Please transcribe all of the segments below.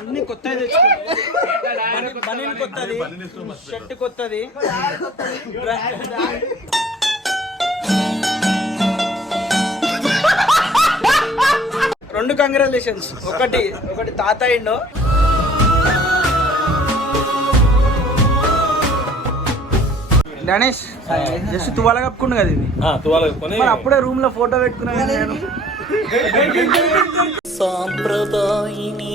అన్ని తెచ్చుకుంటాం బనీన్ కొత్తది. షర్ట్ కొత్తది. రెండు కంగ్రాచులేషన్స్ ఒకటి ఒకటి తాత ఇండో. గణేష్ జస్ట్ తువాల కప్పుకుండు కదా ఇది. తువాల మరి అప్పుడే రూమ్లో ఫోటో పెట్టుకున్నా కదా నేను. సాంప్రదాయిని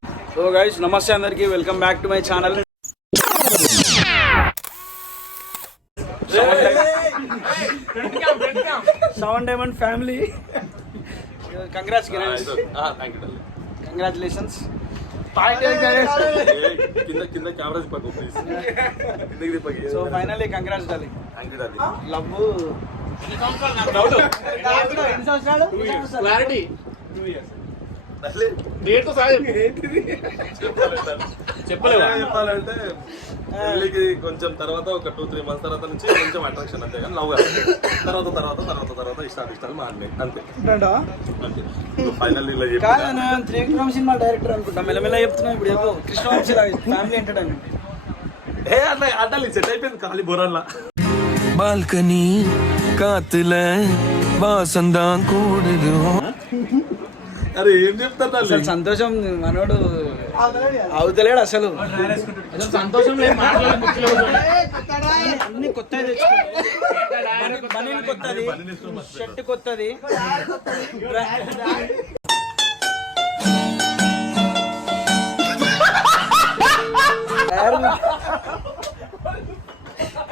సో గైస్ నమస్తే అందరికి. Welcome back to my channel seven diamond family congrats congratulations so finally congrats darling love clarity date చెప్పలేవా చెప్పాలంటే పెళ్ళికి కొంచెం తర్వాత ఒక టూ త్రీ మంత్స్ తర్వాత నుంచి కొంచెం అట్రాక్షన్ అంతే కానీ లవ్ కాదు తర్వాత తర్వాత తర్వాత తర్వాత ఇష్టాలు ఇష్టాలు మారినాయి అంతే అంతే ఫైనల్ ఇలా కాదు చెప్పి నేను త్రివిక్రమ్ సినిమా డైరెక్టర్ అనుకుంటా మెల్లమెల్ల చెప్తున్నా ఇప్పుడు ఏదో కృష్ణవంశీ ఫ్యామిలీ ఎంటర్టైన్మెంట్ ఏ అట్లా అడ్డాలి సెట్ అయిపోయింది ఖాళీ బొరల్లా பால்கனி காத்துல வாசந்தான் கூடுது అరే ఏం చెప్తారు అసలు సంతోషం మనోడు అవుతలేడు అసలు. సంతోషం అన్ని కొత్తవి కొత్తది. షర్ట్ కొత్తది.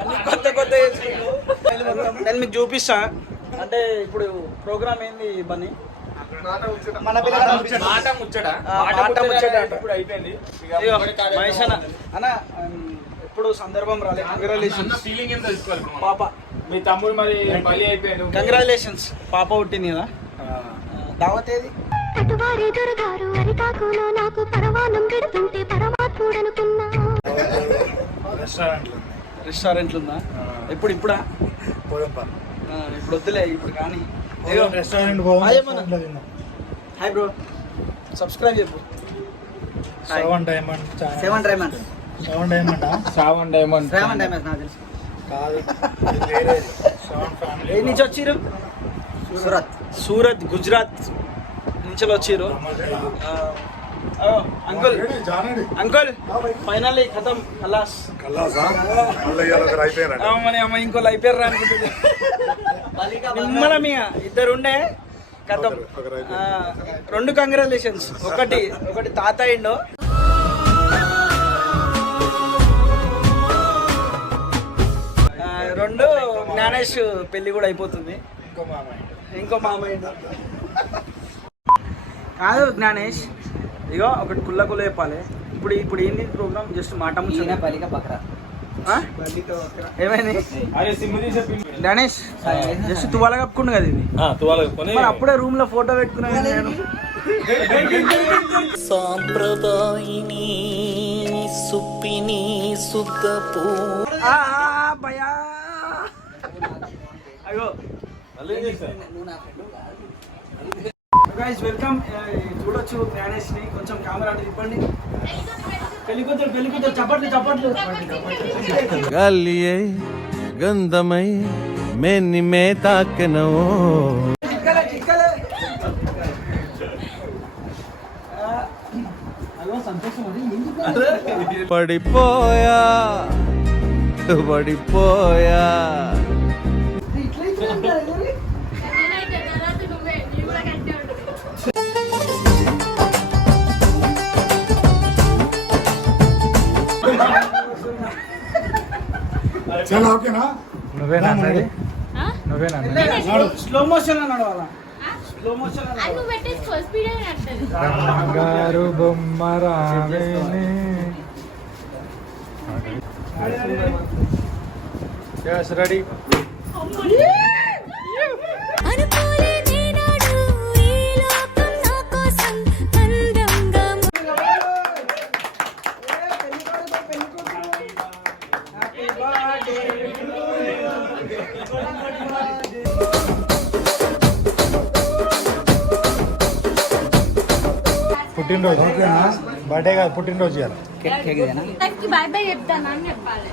అన్ని కొత్త కొత్త నేను మీకు చూపిస్తా. అంటే ఇప్పుడు ప్రోగ్రామ్ ఏంది బన్నీ? మన అన్న ఎప్పుడు సందర్భం రాలే. కంగ్రాచులేషన్స్ ఫీలింగ్ ఏం తెలుసుకోవాలి పాప. మీ తమ్ముడు మరి బలి అయిపోయాడు. కంగ్రాచులేషన్స్ పాప పుట్టింది కదా దావత్ ఏది అటువారి దొరగారు అరిటాకులో నాకు పరవానం పెడుతుంటే పరమాత్ముడనుకున్నా. రెస్టారెంట్లు ఉందా ఇప్పుడు? ఇప్పుడా ఇప్పుడు వద్దులే ఇప్పుడు కానీ. Restaurant hi bro. సబ్స్క్రైబ్ చెప్పు seven diamond seven diamond. Seven diamond? Seven diamond seven diamonds నాకు తెలుసు. కాదు వేరేది సెవెన్ ఫ్యామిలీ ఏ నుంచి వచ్చిర్రు? సూరత్. సూరత్ గుజరాత్ నుంచి వచ్చిర్రు? అంకుల్. అంకుల్ ఫైనల్లీ ఖతం ఖలాస్ ఆ, మరి అమ్మ ఇంకో అయిపోయారు అనుకుంటుంది. నిమ్మలం ఇక ఇద్దరు ఉండే కథం. ఆ, రెండు కంగ్రాచులేషన్స్. ఒకటి ఒకటి తాత ఇండో ఆ, రెండు జ్ఞానేష్ పెళ్ళి కూడా అయిపోతుంది. ఇంకో మామయ్య. ఇంకో మామయ్య కాదు జ్ఞానేష్. ఇగో ఒకటి కుల్ల కుల్ల చెప్పాలి. ఇప్పుడు ఇప్పుడు ఏంది ప్రోగ్రామ్? జస్ట్ మాట? ఏమైంది? సిమ్ తీసే గణేష్ జస్ట్ తువాల కప్పుకుండు కదా ఇది. మరి అప్పుడే రూమ్లో ఫోటో పెట్టుకున్నా కదా నేను. సాంప్రదాయిని సుప్పిని సుద్దపూ భయా. అయ్యో. గైస్ వెల్కమ్ చూడొచ్చు జ్ఞానేష్ని కొంచెం కెమెరా అటు తిప్పండి. పెళ్ళి కూతురు పెళ్ళి కూతురు చప్పట్లు చప్పట్లు. గాలియే గంధమై మెన్ని మే తాకెనో పడిపోయా పడిపోయా. చాలా ఓకేనా? స్లో మోషన్లో నడవాలా? స్లో మోషన్ అంటది. బంగారు బొమ్మ రావేనే. రెడీ పుట్టినరోజు. బర్త్డే కాదు పుట్టినరోజు ఇవాళ. బాయ్ బాయ్ చెప్పాలి.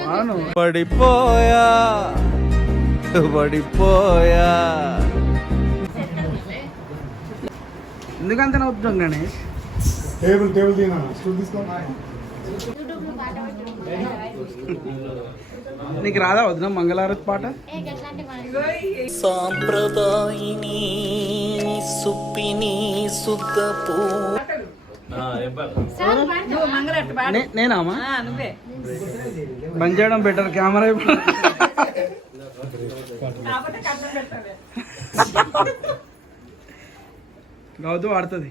బాగును పడిపోయా పడిపోయా. ఎందుకంత నవ్వుతాం గణేష్? టేబుల్ టేబుల్ తీసుకో యూట్యూబ్లో పాట పెట్టుకుంటా నీకు రాదా వదిన మంగళారతి పాట? సాంప్రదాయిని సుప్పిని సుద్దపూ నేనామా? బంద్ చేయడం బెటర్ కెమెరా. గౌతు డాన్స్ వస్తుంది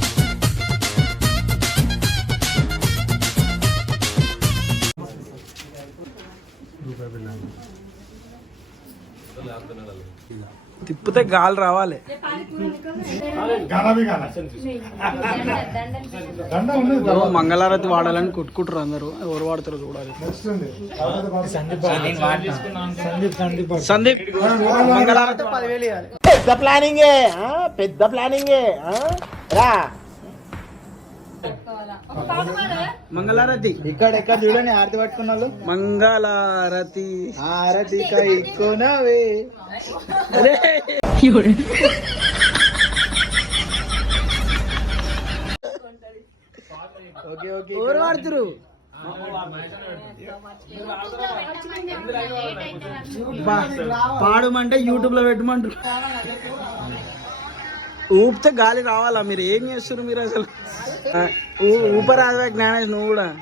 తిప్పితే గాలి రావాలి మంగళారతి వాడాలని కొట్టుకుంటారు అందరూ ఎవరు వాడతారో చూడాలి సందీప్ మంగళారతి పదివేలు ఇవ్వాలి పెద్ద ప్లానింగే ఆ? పెద్ద ప్లానింగే ఆ? రా మంగళారతి. ఇక్కడ ఎక్కడ చూడండి ఆరతి పట్టుకున్న వాళ్ళు. మంగళారతి. ఆరతి కైకోనవే. ఓకే ఎవరు వాడుతురు? పాడమంటే యూట్యూబ్లో పెట్టమంటారు. ఊపితే గాలి రావాలా? మీరు ఏం చేస్తారు మీరు అసలు? ఆ, ఊ- ఊపరాదువా జ్ఞానేష్ నువ్వు కూడా?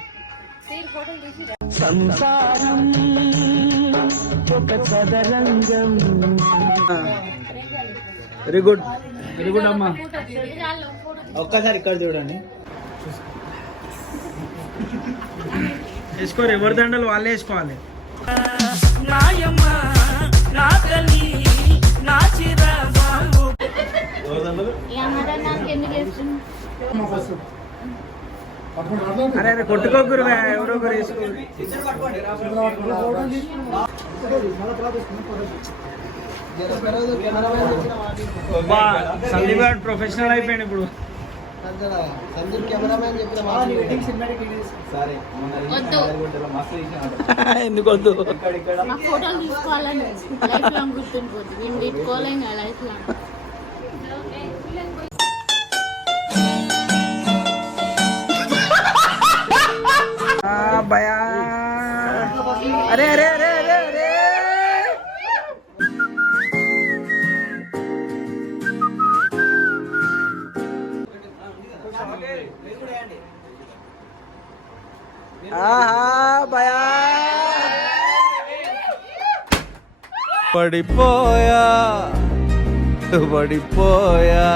Very good. వెరీ గుడ్ అమ్మా. ఒక్కసారి ఇక్కడ చూడండి. వేసుకోరు ఎవరి దండలు వాళ్ళే వేసుకోవాలి. అరే అరే ఎవరో ఒకరు సందీప్ గారు ప్రొఫెషనల్ అయిపోయాడు ఇప్పుడు. సందీప్ కెమెరామ్యాన్ చెప్పిన సరే వద్దు ఎందుకు వద్దు మా ఫోటోలు తీసుకోవాలని లైఫ్ లాంగ్ గుర్తుండిపోతుంది నేను పెట్టుకోలేను కదా లైఫ్ లాంగ్. ఆ, అరే అరే అరే అరే అరే. ఆహా భయా పడిపోయా పడిపోయా.